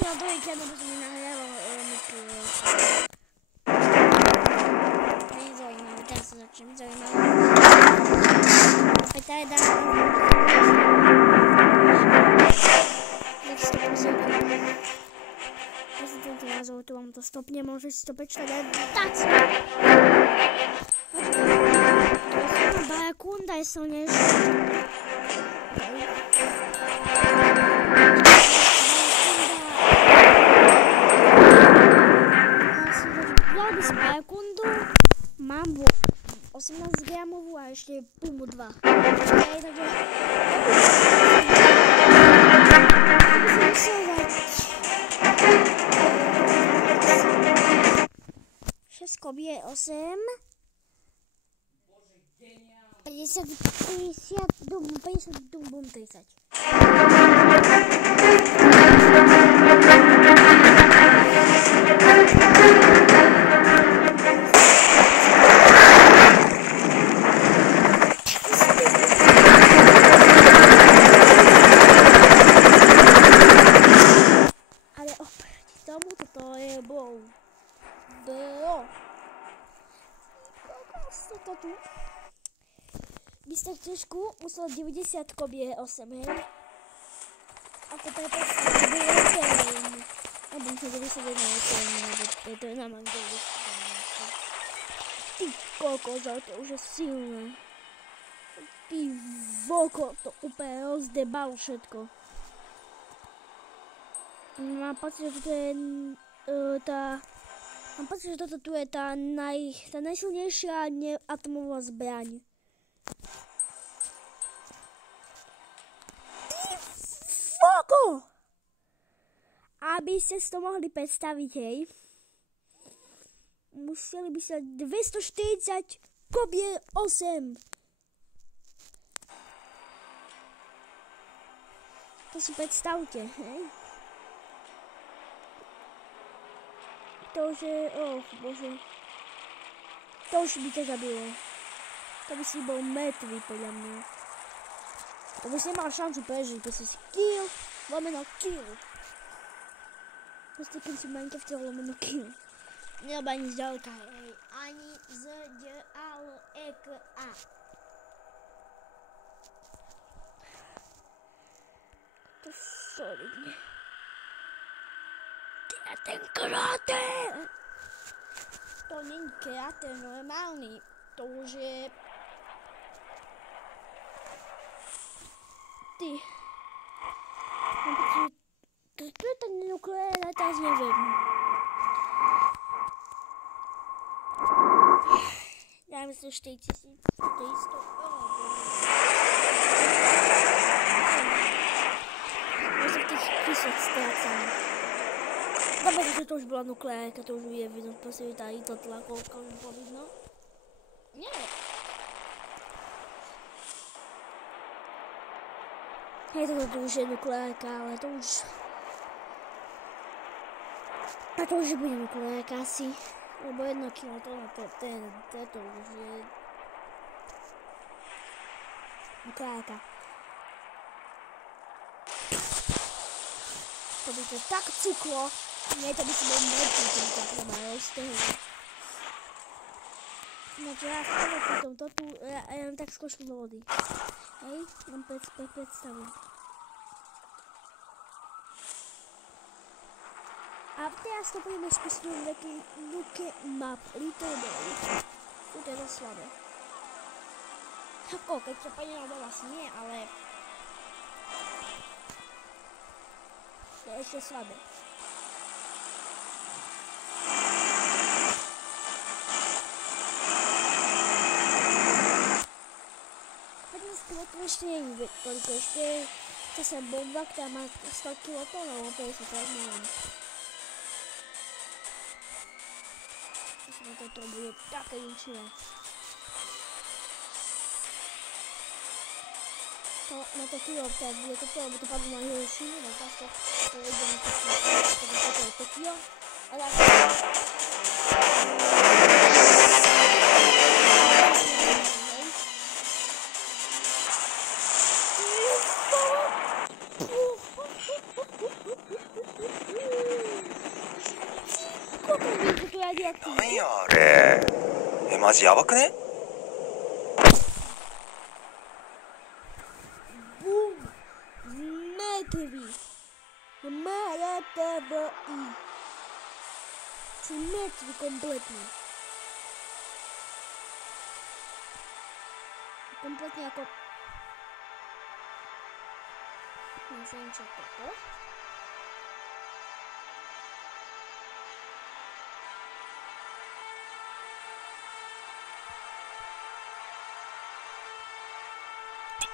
na dvojke, nebo som mi nahrával mikro. Nie je zaujímavé, teraz sa začnem zaujímavé. Opäť tady dám. Ja si tento názov, tu vám to stopne, môžete si to prečítať aj tak. Bajakunda je silnejšia. Dal by si Bajakundu, Mambu 18 gramovú a ešte Pumu 2. Okay, takže... Všetko je 8. 50 dum 30. Ale oproti tomu toto je bol. Koľko to tu? Bystak těžku musel 90 je 8, hej? A toto je podstatně ten. Nebo se 91 nebo to je na manželu. Ty kokos, ale to už je silné. Ty voko, to úplně rozdebalo všetko. Mám pocit, že toto je Mám pocit, že toto tu je tá najsilnejšia atomová zbraň. Foko! Aby ste si to mohli predstaviť, hej, museli by sa 240 kobier 8. To si predstavte, hej. To už je, bože. To už by ťa zabilo. To by si bol mŕtvý, podľa mňa. To by si nemal šancu prežiť, keď si kill, lomeno kill. Proste keď si v Minecrafte lomeno kill. Nerob ani zďaleka, hej. Ani z, d, a, l, e, k, a. To solidne. A ten kráter! To není kráter normálny, to už je... Ty... To je ten nukleárna, teraz neviem. Ja myslím 4000, to je isto. Ja sa v tých kysoch strácam. Dobre, že to už bola nukleárka, to už je vidno, prosím, tá itotla, koľko už bolo vidno. Nie. Hej, toto tu už je nukleárka, ale to už... A to už bude nukleárka asi. Lebo 1 kilo, to už je... Nukleárka. To by to tak cuklo. Nie, to by si bol mŕtvý, to by to treba roztrhnúť. No to ja potom to tu, ja len tak skočím do vody. Hej, len predstavu. A teraz to budeme skúsiť nejaký nuke map, Little Boy. Tu to je dosť slabé. Ako, keď sa padne do vás nie, ale... To je ešte slabé. To ešte nie je toľko, ešte chce sa bomba, ktorá má 100 kg, no 50, neviem. Myslím, že toto bude také ničivé. To na to kilo, teda bude toto, lebo to padlo na Hirošimu, no takto povedeme toto je Tokio. A tak... víte, to radioaktivní. なんやあれ。マジやばくね？ Bum! Mrtví. Mrtví. Jsi mrtvý kompletně. Kompletně jako... Já jsem čekal to.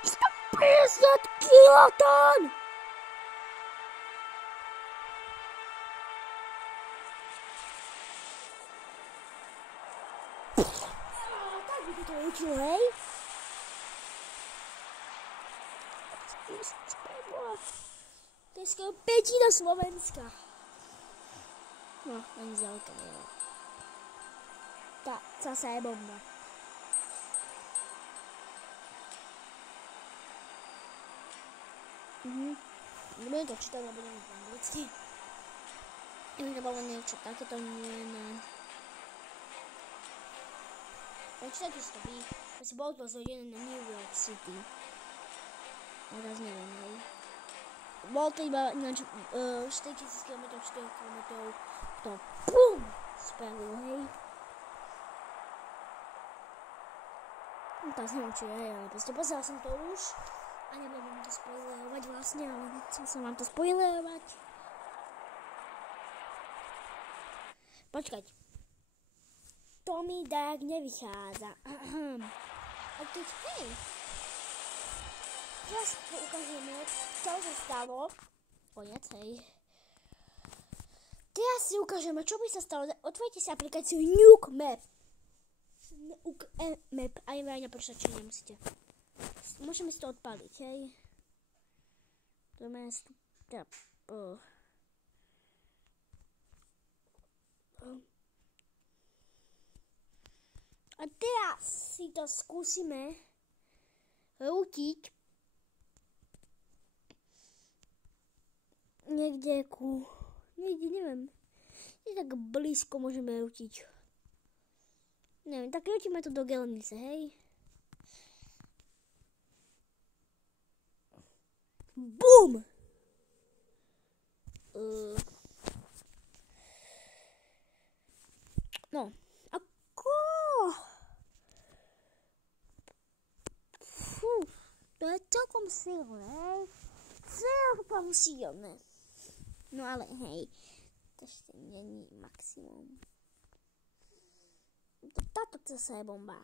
Jste 50 kiloton! Tak by to učil, hej? To je skoro pětina Slovenska. No, ani zdaleka nevím. Ta zase je bomba. Nebudem to čítať, nebudem to anglicky. Nebo niečo takéto nie. Prečítajte si to vy. Asi bolo to zhodené na New York City. Teraz neviem, hej. Bolo to iba ináč 4000 km, 4 km. To BUM! Spravilo, hej. No teraz neviem, čo je, ale proste pozeral som to už. A nebudem vám to spoilerovať vlastne, ale nechcel som vám to spoilerovať. Počkať. To mi tak nevychádza. A keď hej. Teraz ukážeme, čo sa stalo. Koniec, hej. Teraz si ukážeme, čo by sa stalo. Otvorite si aplikáciu Nuke Map. Nuke Map. Aj na počítači nemusíte. Môžeme si to odpaliť, hej. To má A teraz si to skúsime rútiť niekde neviem. Nie tak blízko môžeme rútiť. Neviem, tak rútime to do Gelnice, hej. BUM! No, ako? To je celkom silné. Celkom silné. No ale hej, to ešte není maximum. Táto zase je bomba.